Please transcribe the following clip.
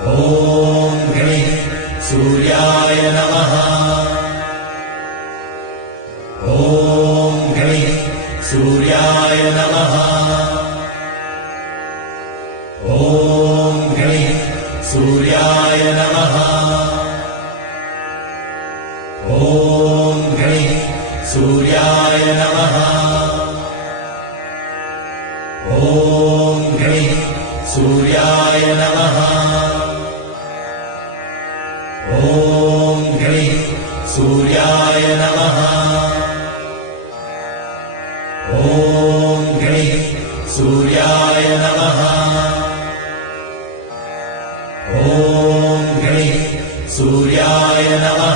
ॐ गणेश सूर्याय नमः। ॐ गणेश सूर्याय नमः। ॐ गणेश सूर्याय नमः। ॐ गणेश सूर्याय नमः। ॐ गणेश सूर्याय नमः। ॐ गणेश सूर्याय नमः। ॐ गणेश सूर्याय नमः। ॐ गणेश सूर्याय नमः।